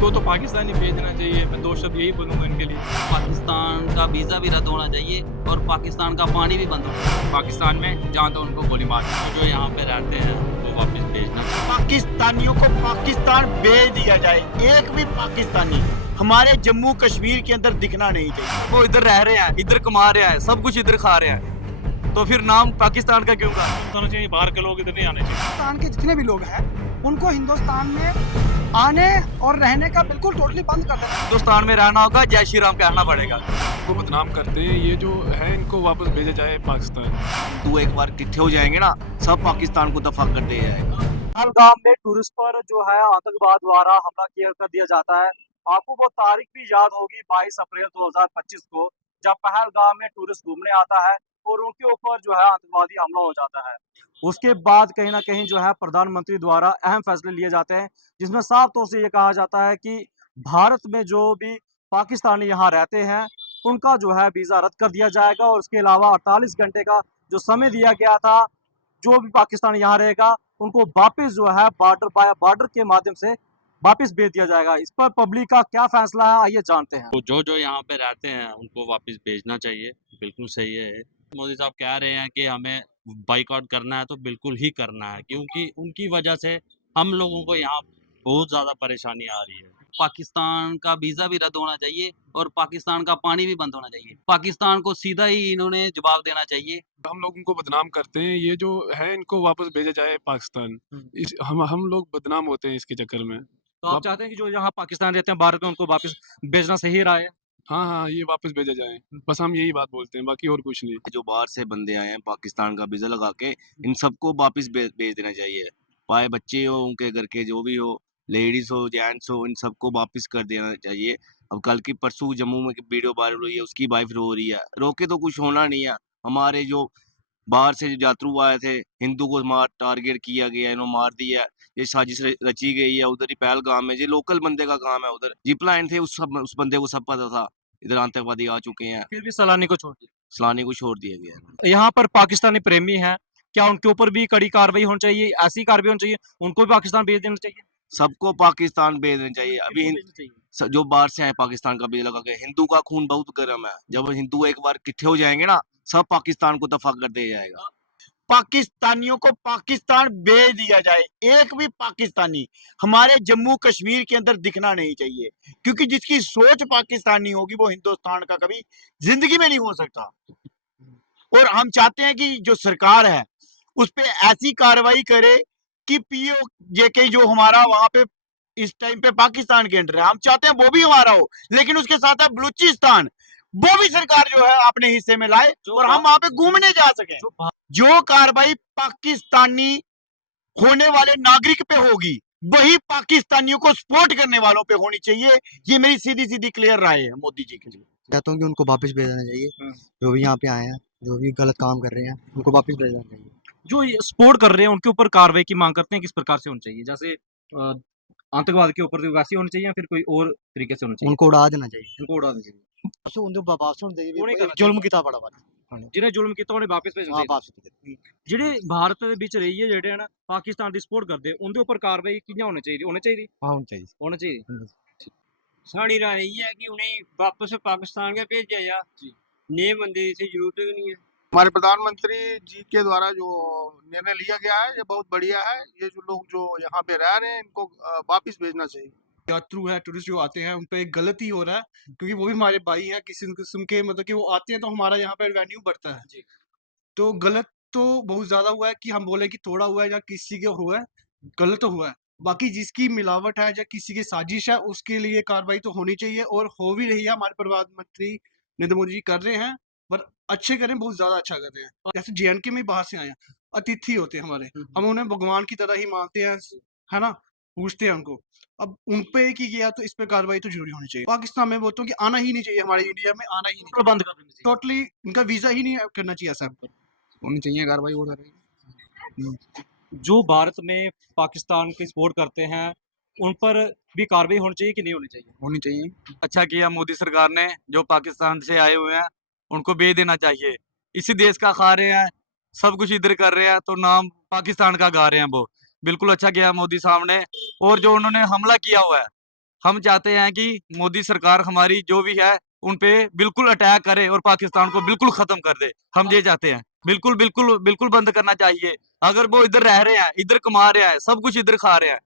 इनको तो पाकिस्तान ही भेजना चाहिए। मैं 2 शब्द यही बोलूँगा इनके लिए। पाकिस्तान का वीज़ा भी रद्द होना चाहिए और पाकिस्तान का पानी भी बंद होना चाहिए। पाकिस्तान में जहाँ तो उनको गोली मार जो यहाँ पे रहते हैं उनको वापस भेजना चाहिए। पाकिस्तानियों को पाकिस्तान भेज दिया जाए। एक भी पाकिस्तानी हमारे जम्मू कश्मीर के अंदर दिखना नहीं चाहिए। वो इधर रह रहे हैं, इधर कमा रहे हैं, सब कुछ इधर खा रहे हैं, तो फिर नाम पाकिस्तान का क्यों का? चाहिए। बाहर के लोग इधर नहीं आने चाहिए। हिंदुस्तान के जितने भी लोग हैं उनको हिंदुस्तान में आने और रहने का बिल्कुल टोटली बंद कर देना। हिंदुस्तान में रहना होगा, जय श्री राम कहना पड़ेगा। इनको बदनाम करते हैं, ये जो है इनको वापस भेजा जाए पाकिस्तान। तू एक बार इकट्ठे हो जाएंगे ना, सब पाकिस्तान को दफा कर दिया जाएगा। पहलगाम में टूरिस्ट पर जो है आतंकवाद द्वारा हमला किया कर दिया जाता है। आपको वो तारीख भी याद होगी 22 अप्रैल 2025 को, जब पहलगाम में टूरिस्ट घूमने आता है और उनके ऊपर जो है आतंकवादी हमला हो जाता है। उसके बाद कहीं ना कहीं जो है प्रधानमंत्री द्वारा अहम फैसले लिए जाते हैं, जिसमें साफ तौर से ये कहा जाता है कि भारत में जो भी पाकिस्तानी यहाँ रहते हैं उनका जो है वीज़ा रद्द कर दिया जाएगा और उसके अलावा 48 घंटे का जो समय दिया गया था, जो भी पाकिस्तान यहाँ रहेगा उनको वापस जो है बॉर्डर बाया बॉर्डर के माध्यम से वापस भेज दिया जाएगा। इस पर पब्लिक का क्या फैसला है, आइए जानते हैं। तो जो यहाँ पे रहते हैं उनको वापस भेजना चाहिए, बिल्कुल सही है। मोदी साहब कह रहे हैं कि हमें बाइकआउट करना है तो बिल्कुल ही करना है, क्योंकि उनकी वजह से हम लोगों को यहाँ बहुत ज़्यादा परेशानी आ रही है। पाकिस्तान का वीज़ा भी रद्द होना चाहिए और पाकिस्तान का पानी भी बंद होना चाहिए। पाकिस्तान को सीधा ही इन्होंने जवाब देना चाहिए। हम लोग उनको बदनाम करते हैं, ये जो है इनको वापस भेजा जाए पाकिस्तान। इस हम लोग बदनाम होते हैं इसके चक्कर में। तो आप चाहते हैं कि जो यहाँ पाकिस्तान रहते हैं भारत में उनको वापस भेजना सही रहा है? हाँ, हाँ, ये वापस भेजा जाए। बस हम यही बात बोलते हैं, बाकी और कुछ नहीं। जो बाहर से बंदे आए हैं पाकिस्तान का वीजा लगा के, इन सबको वापस भेज देना चाहिए। चाहे बच्चे हो, उनके घर के जो भी हो, लेडीज हो, जेंट्स हो, इन सबको वापस कर देना चाहिए। अब कल की परसों जम्मू में वीडियो वायरल हुई है, उसकी वाइफ रो रही है। रोके तो कुछ होना नहीं है। हमारे जो बाहर से जो यात्रु आए थे, हिंदू को मार टारगेट किया गया, इन्होंने मार दिया। ये साजिश रची गई है उधर ही पहलगाम में। ये लोकल बंदे का काम है, उधर जिप लाइन थे, उस बंदे को सब पता था इधर आतंकवादी आ चुके हैं। फिर भी सलानी को छोड़ दिया। सलानी को छोड़ दिया गया है। यहाँ पर पाकिस्तानी प्रेमी हैं, क्या उनके ऊपर भी कड़ी कार्रवाई होनी चाहिए? ऐसी कार्रवाई होनी चाहिए, उनको भी पाकिस्तान भेज देना चाहिए? सबको पाकिस्तान भेज देना चाहिए। अभी किसको भेजना चाहिए? जो बाहर से आए पाकिस्तान का वीजा लगा के, हिंदू का खून बहुत गर्म है। जब हिंदू एक बार इकट्ठे हो जाएंगे ना, सब पाकिस्तान को दफा कर दिया जाएगा। पाकिस्तानियों को पाकिस्तान भेज दिया जाए। एक भी पाकिस्तानी हमारे जम्मू कश्मीर के अंदर दिखना नहीं चाहिए, क्योंकि जिसकी सोच पाकिस्तानी होगी वो हिंदुस्तान का कभी जिंदगी में नहीं हो सकता। और हम चाहते हैं कि जो सरकार है उस पे ऐसी कार्रवाई करे कि पीओ जेके जो हमारा वहां पे इस टाइम पे पाकिस्तान के अंडर है, हम चाहते हैं वो भी हमारा हो, लेकिन उसके साथ है बलूचिस्तान, वो भी सरकार जो है अपने हिस्से में लाए और हम वहां पे घूमने जा सके। जो कार्रवाई पाकिस्तानी होने वाले नागरिक पे होगी वही पाकिस्तानियों को सपोर्ट करने वालों पे होनी चाहिए। ये मेरी सीधी सीधी क्लियर राय है मोदी जी के लिए। कहता हूँ कि उनको वापस भेज देना चाहिए। जो भी यहाँ पे आए हैं, जो भी गलत काम कर रहे हैं, उनको वापस भेज देना चाहिए। जो ये सपोर्ट कर रहे हैं उनके ऊपर कार्रवाई की मांग करते हैं, किस प्रकार से होनी चाहिए? जैसे आतंकवाद के ऊपर वैसी होनी चाहिए या फिर कोई और तरीके से होनी चाहिए? उनको उड़ा देना चाहिए। उनको उड़ा देना चाहिए। वो नहीं करना जुल्म किया बड़ा बात। जिन्हें जुल्म ਕੀਤਾ ਉਹਨੇ ਵਾਪਸ ਭੇਜਣਾ हाँ, ਚਾਹੀਦਾ। वापस ਜਿਹੜੇ ਭਾਰਤ ਦੇ ਵਿੱਚ ਰਹੀਏ ਜਿਹੜੇ ਹਨ ਪਾਕਿਸਤਾਨ ਦੀ ਸਪੋਰਟ ਕਰਦੇ ਉਹਦੇ ਉੱਪਰ ਕਾਰਵਾਈ ਕਿੰਨਾ ਹੋਣੀ ਚਾਹੀਦੀ? ਹੋਣੀ ਚਾਹੀਦੀ? हाँ, होना चाहिए। ਹੋਣੀ ਚਾਹੀਦੀ। साड़ी राय यही है कि उन्हें वापस पाकिस्तान का भेजा जा। नए बंदे की जरूरत ही नहीं है। हमारे प्रधानमंत्री जी के द्वारा जो निर्णय लिया गया है ये बहुत बढ़िया है। ये जो लोग जो यहाँ पे रह रहे हैं इनको वापस भेजना चाहिए। यात्रु है, टूरिस्ट जो आते हैं उन पे एक गलती हो रहा है, क्योंकि वो भी हमारे भाई हैं किसी न किस्म के, मतलब कि वो आते हैं तो हमारा यहाँ पे रेवेन्यू बढ़ता है। तो गलत तो बहुत ज्यादा हुआ है कि हम बोले कि थोड़ा हुआ है या किसी के हुआ है, गलत तो हुआ है। बाकी जिसकी मिलावट है या किसी की साजिश है उसके लिए कार्रवाई तो होनी चाहिए और हो भी रही है। हमारे प्रधानमंत्री नरेंद्र मोदी जी कर रहे हैं, पर अच्छे करें, बहुत ज्यादा अच्छा कर रहे हैं। जैसे जेएनके में बाहर से आए हैं, अतिथि होते हैं हमारे, हम उन्हें भगवान की तरह ही मानते हैं, है ना, पूछते हैं उनको। अब उन पे एक ही किया तो इस पे कार्रवाई तो जरूरी होनी चाहिए। पाकिस्तान में बोलता हूँ कि आना ही नहीं चाहिए, हमारे इंडिया में आना ही नहीं चाहिए, बंद कर देना चाहिए। टोटली इनका वीजा ही नहीं करना चाहिए ऐसा पर होनी चाहिए कार्रवाई हो रही। जो भारत में पाकिस्तान की सपोर्ट करते हैं उन पर भी कार्रवाई होनी चाहिए कि नहीं होनी चाहिए? होनी चाहिए। अच्छा किया मोदी सरकार ने, जो पाकिस्तान से आए हुए हैं उनको भेज देना चाहिए। इसी देश का खा रहे हैं, सब कुछ इधर कर रहे हैं, तो नाम पाकिस्तान का गा रहे हैं वो। बिल्कुल अच्छा किया मोदी साहब ने। और जो उन्होंने हमला किया हुआ है हम चाहते हैं कि मोदी सरकार हमारी जो भी है उन पे बिल्कुल अटैक करे और पाकिस्तान को बिल्कुल खत्म कर दे। हम ये चाहते हैं, बिल्कुल बिल्कुल बिल्कुल बंद करना चाहिए। अगर वो इधर रह रहे हैं, इधर कमा रहे हैं, सब कुछ इधर खा रहे हैं,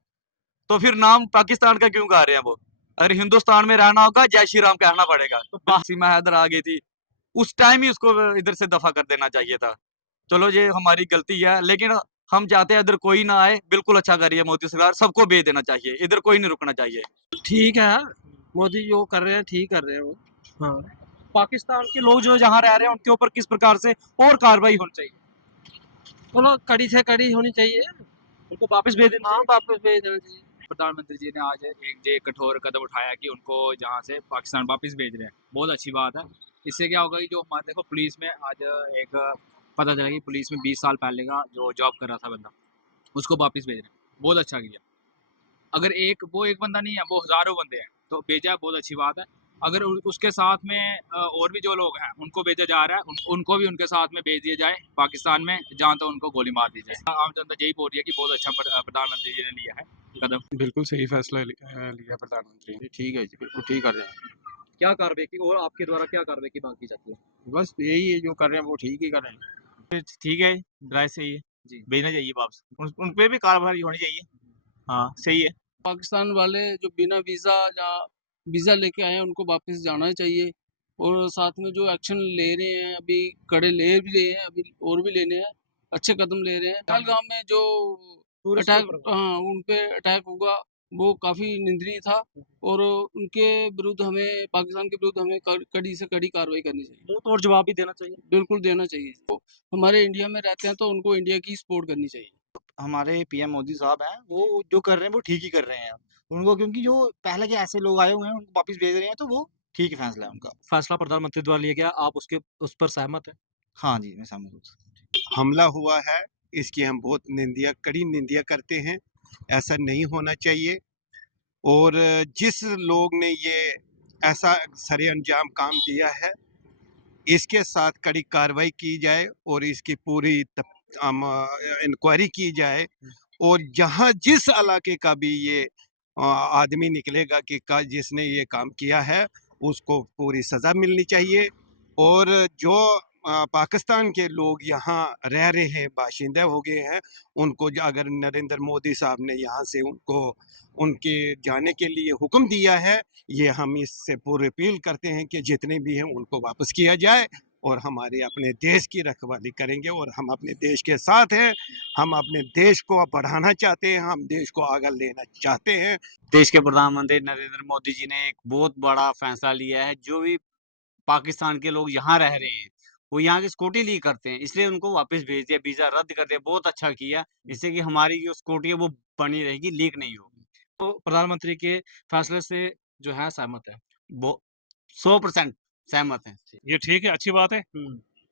तो फिर नाम पाकिस्तान का क्यों गा रहे हैं वो? अगर हिंदुस्तान में रहना होगा जय श्री राम कहना पड़ेगा। तो सीमा हैदर आ गई थी, उस टाइम ही उसको इधर से दफा कर देना चाहिए था। चलो ये हमारी गलती है, लेकिन हम चाहते हैं इधर कोई ना आए। बिल्कुल अच्छा करिए मोदी सरकार, सबको भेज देना चाहिए, इधर कोई नहीं रुकना चाहिए। ठीक है, मोदी जो कर रहे हैं ठीक कर रहे हैं वो। हाँ, पाकिस्तान के लोग जो जहाँ रह रहे हैं उनके ऊपर किस प्रकार से और कार्रवाई होनी चाहिए? चलो कड़ी से कड़ी होनी चाहिए, उनको वापस भेज देना हाँ चाहिए। वापस भेज देना चाहिए। प्रधानमंत्री जी ने आज एक ये कठोर कदम उठाया कि उनको जहाँ से पाकिस्तान वापस भेज रहे हैं, बहुत अच्छी बात है। इससे क्या होगा कि जो हमारे देखो पुलिस में आज एक पता चला कि पुलिस में 20 साल पहले का जो जॉब कर रहा था बंदा, उसको वापस भेज रहे हैं, बहुत अच्छा किया। अगर वो एक बंदा नहीं है, वो हज़ारों बंदे हैं, तो भेजा, बहुत अच्छी बात है। अगर उसके साथ में और भी जो लोग हैं उनको भेजा जा रहा है, उनको भी उनके साथ में भेज दिया जाए पाकिस्तान में, जहाँ तो उनको गोली मार दी जाए। आम जनता यही बोल रही है कि बहुत अच्छा प्रधानमंत्री जी ने लिया है कदम। बिल्कुल सही फैसला लिया प्रधानमंत्री ने। ठीक है जी, बिल्कुल ठीक कर रहे हैं। क्या कार्रवाई की और आपके द्वारा क्या कार्रवाई की मांग की जाती है? बस यही है, जो कर रहे हैं वो ठीक ही कर रहे हैं। ठीक है, राय सही है जी। भेजना चाहिए वापस, उन पे भी कार्रवाई होनी चाहिए। हाँ सही है। पाकिस्तान वाले जो बिना वीज़ा या वीज़ा लेके आए हैं उनको वापस जाना चाहिए, और साथ में जो एक्शन ले रहे हैं अभी, कड़े ले भी रहे हैं, अभी और भी लेने हैं, अच्छे कदम ले रहे हैं। पहलगाम में जो टूरिस्ट के अटैक, ऊपर। हाँ उन पे अटैक हुआ, वो काफ़ी निंदनीय था, और उनके विरुद्ध हमें, पाकिस्तान के विरुद्ध हमें कड़ी से कड़ी कार्रवाई करनी चाहिए। मुंह तोड़ जवाब भी देना चाहिए। बिल्कुल देना चाहिए। तो हमारे इंडिया में रहते हैं तो उनको इंडिया की सपोर्ट करनी चाहिए। हमारे पीएम मोदी साहब हैं, वो जो कर रहे हैं वो ठीक ही कर रहे हैं उनको, क्योंकि जो पहले के ऐसे लोग आए हुए हैं उनको वापस भेज रहे हैं, तो वो ठीक है फैसला है उनका। फैसला प्रधानमंत्री द्वारा लिया गया, आप उस पर सहमत हैं? हाँ जी, मैं सहमत हूँ। हमला हुआ है, इसकी हम बहुत निंदा, कड़ी निंदा करते हैं। ऐसा नहीं होना चाहिए, और जिस लोग ने ये ऐसा सरेअंजाम काम दिया है, इसके साथ कड़ी कार्रवाई की जाए और इसकी पूरी इंक्वायरी की जाए, और जहाँ जिस इलाके का भी ये आदमी निकलेगा कि जिसने ये काम किया है, उसको पूरी सज़ा मिलनी चाहिए। और जो पाकिस्तान के लोग यहाँ रह रहे हैं, बाशिंदे हो गए हैं, उनको अगर नरेंद्र मोदी साहब ने यहाँ से उनको उनके जाने के लिए हुक्म दिया है, ये हम इससे पूरी अपील करते हैं कि जितने भी हैं उनको वापस किया जाए, और हमारे अपने देश की रखवाली करेंगे, और हम अपने देश के साथ हैं। हम अपने देश को बढ़ाना चाहते हैं, हम देश को आगे लेना चाहते हैं। देश के प्रधानमंत्री नरेंद्र मोदी जी ने एक बहुत बड़ा फैसला लिया है। जो भी पाकिस्तान के लोग यहाँ रह रहे हैं, वो यहाँ की सिक्योरिटी लीक करते हैं, इसलिए उनको वापस भेज दिया, वीज़ा रद्द कर दिया। बहुत अच्छा किया, इससे कि हमारी जो सिक्योरिटी है वो बनी रहेगी, लीक नहीं होगी। तो प्रधानमंत्री के फैसले से जो है सहमत है? वो 100% सहमत हैं। ये ठीक है, अच्छी बात है।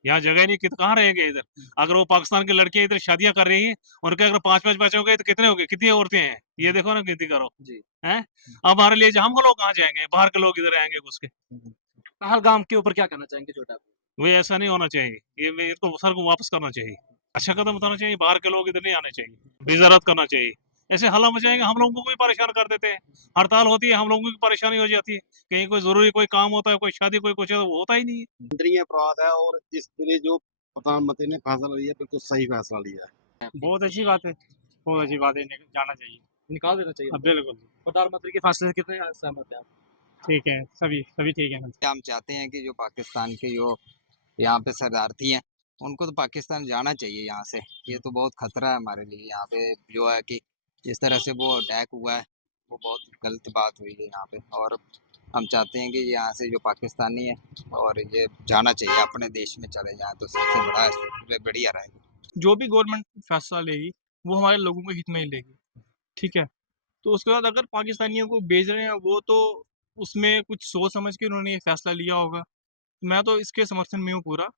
यहाँ जगह नहीं, कहाँ रहेंगे इधर? अगर वो पाकिस्तान की लड़कियां इधर शादियां कर रही हैं, उनके अगर 5-5 बच्चे हो गए तो कितने हो गए, कितनी औरतें हैं? ये देखो ना, गिनती करो। जी। हैं? अब हमारे लिए हम लोग कहाँ जाएंगे? बाहर के लोग इधर आएंगे घुस के। पहलगाम के ऊपर क्या कहना चाहेंगे जो अटैक हुआ? वो ऐसा नहीं होना चाहिए, इनको सर को वापस करना चाहिए। अच्छा कदम उठाना चाहिए, बाहर के लोग इधर नहीं आने चाहिए, वीजा रद्द करना चाहिए। ऐसे हल्ला मचाएंगे, हम लोगों को भी परेशान कर देते हैं। हड़ताल होती है, हम लोगों की परेशानी हो जाती है। कहीं कोई जरूरी कोई काम होता है, कोई शादी, कोई कुछ है, तो वो होता ही नहीं है। दंडनीय अपराध है, और इसके लिए जो प्रधानमंत्री ने फैसला लिया, बिल्कुल सही फैसला लिया है। बहुत अच्छी बात है, बहुत अच्छी बात है, जाना चाहिए। निकाल देना चाहिए। बिल्कुल प्रधानमंत्री के फैसले से कितने सहमत है आप? ठीक है, सभी ठीक है। हम चाहते हैं कि जो पाकिस्तान के जो यहाँ पे शरणार्थी हैं, उनको तो पाकिस्तान जाना चाहिए यहाँ से। ये तो बहुत खतरा है हमारे लिए। यहाँ पे जो है कि जिस तरह से वो अटैक हुआ है, वो बहुत गलत बात हुई है यहाँ पे, और हम चाहते हैं कि यहाँ से जो पाकिस्तानी है और ये जाना चाहिए, अपने देश में चले जाएं तो सबसे बढ़िया रहेगा। जो भी गवर्नमेंट फैसला लेगी वो हमारे लोगों के हित में ही लेगी, ठीक है। तो उसके बाद अगर पाकिस्तानियों को भेज रहे हैं, वो तो उसमें कुछ सोच समझ के उन्होंने ये फैसला लिया होगा। मैं तो इसके समर्थन में हूँ पूरा।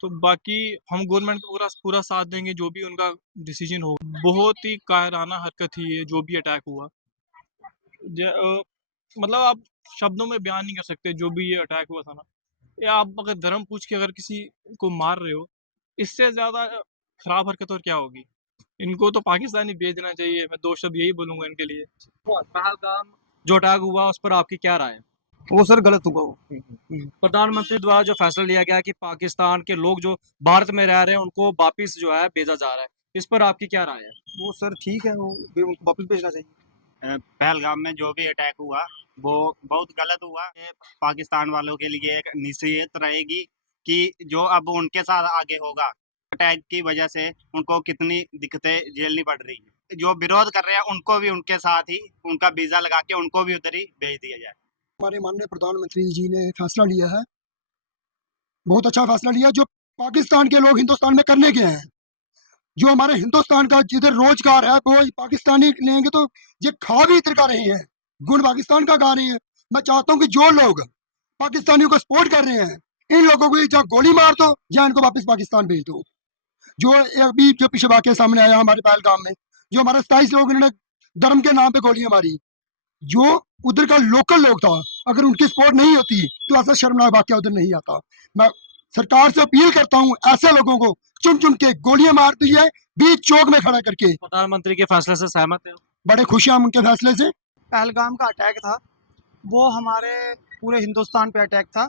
तो बाकी हम गवर्नमेंट का पूरा पूरा साथ देंगे, जो भी उनका डिसीजन हो। बहुत ही कायराना हरकत थी ये, जो भी अटैक हुआ। मतलब आप शब्दों में बयान नहीं कर सकते जो भी ये अटैक हुआ था ना। या आप अगर धर्म पूछ के अगर किसी को मार रहे हो, इससे ज़्यादा खराब हरकत और क्या होगी। इनको तो पाकिस्तान ही भेज देना चाहिए। मैं 2 शब्द यही बोलूँगा इनके लिए। पहलगाम जो अटैक हुआ उस पर आपकी क्या राय है? वो सर गलत हुआ वो। प्रधानमंत्री द्वारा जो फैसला लिया गया कि पाकिस्तान के लोग जो भारत में रह रहे हैं उनको वापिस जो है भेजा जा रहा है, इस पर आपकी क्या राय है? वो सर ठीक है, वो भी उनको वापस भेजना चाहिए। पहलगाम में जो भी अटैक हुआ वो बहुत गलत हुआ। ये पाकिस्तान वालों के लिए एक नसीहत रहेगी कि जो अब उनके साथ आगे होगा, अटैक की वजह से उनको कितनी दिक्कतें झेलनी पड़ रही है। जो विरोध कर रहे हैं उनको भी उनके साथ ही उनका वीजा लगा के उनको भी उधर ही भेज दिया जाए। हमारे माननीय प्रधानमंत्री जी ने फैसला लिया है, बहुत अच्छा फैसला लिया। जो पाकिस्तान के लोग हिंदुस्तान में करने गए हैं, जो हमारे हिंदुस्तान का जिधर रोजगार है वो पाकिस्तानी लेंगे तो ये खा भी इधर का रहे हैं, गुण पाकिस्तान का गा रहे हैं। मैं चाहता हूँ कि जो लोग पाकिस्तानियों को सपोर्ट कर रहे हैं, इन लोगों को या गोली मार दो या इनको वापस पाकिस्तान भेज दो। जो अभी जो पीछे वाकया सामने आया हमारे पहलगाम में, जो हमारे 27 लोग इन्होंने धर्म के नाम पे गोलियां मारी, जो उधर का लोकल लोग था, अगर उनकी सपोर्ट नहीं होती तो ऐसा शर्मनाक वाकया उधर नहीं आता। मैं सरकार से अपील करता हूँ, ऐसे लोगों को चुन चुन के गोलियां मार दी है बीच चौक में खड़ा करके। प्रधानमंत्री के फैसले से सहमत है? बड़े खुश हैं हम उनके फैसले से। पहलगाम का अटैक था वो हमारे पूरे हिंदुस्तान पे अटैक था।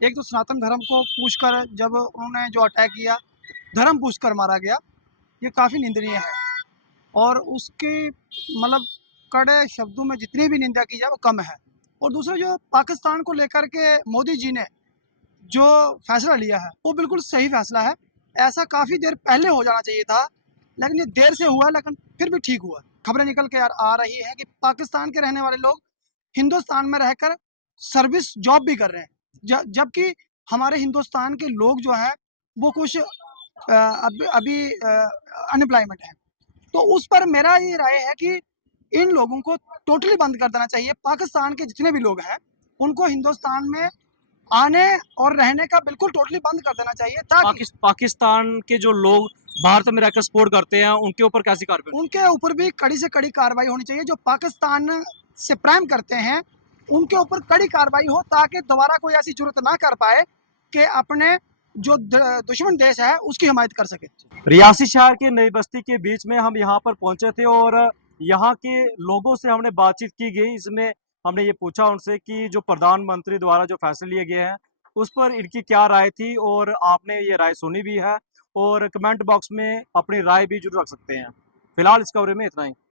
एक तो सनातन धर्म को पूछकर जब उन्होंने जो अटैक किया, धर्म पूछकर मारा गया, ये काफ़ी निंदनीय है और उसकी मतलब कड़े शब्दों में जितनी भी निंदा की जाए वो कम है। और दूसरा जो पाकिस्तान को लेकर के मोदी जी ने जो फैसला लिया है वो बिल्कुल सही फैसला है। ऐसा काफ़ी देर पहले हो जाना चाहिए था, लेकिन ये देर से हुआ, लेकिन फिर भी ठीक हुआ। खबरें निकल के आ रही है कि पाकिस्तान के रहने वाले लोग हिंदुस्तान में रहकर सर्विस जॉब भी कर रहे हैं, जबकि हमारे हिंदुस्तान के लोग जो हैं वो कुछ अभी अनएम्प्लॉयमेंट है। तो उस पर मेरा ये राय है कि इन लोगों को टोटली बंद कर देना चाहिए। पाकिस्तान के जितने भी लोग हैं उनको हिंदुस्तान में आने और रहने का बिल्कुल टोटली बंद कर देना चाहिए, ताकि पाकिस्तान के जो लोग भारत में रहकर सपोर्ट करते हैं उनके ऊपर कैसी कार्रवाई? उनके ऊपर भी कड़ी से कड़ी कार्रवाई होनी चाहिए। जो पाकिस्तान से प्रेम करते हैं उनके ऊपर कड़ी कार्रवाई हो, ताकि दोबारा कोई ऐसी जरूरत ना कर पाए कि अपने जो दुश्मन देश है उसकी हिमायत कर सके। रियासी शहर के नई बस्ती के बीच में हम यहाँ पर पहुंचे थे और यहाँ के लोगों से हमने बातचीत की गई। इसमें हमने ये पूछा उनसे कि जो प्रधानमंत्री द्वारा जो फैसले लिए गए हैं उस पर इनकी क्या राय थी, और आपने ये राय सुनी भी है और कमेंट बॉक्स में अपनी राय भी जरूर रख सकते हैं। फिलहाल इस कवरेज में इतना ही।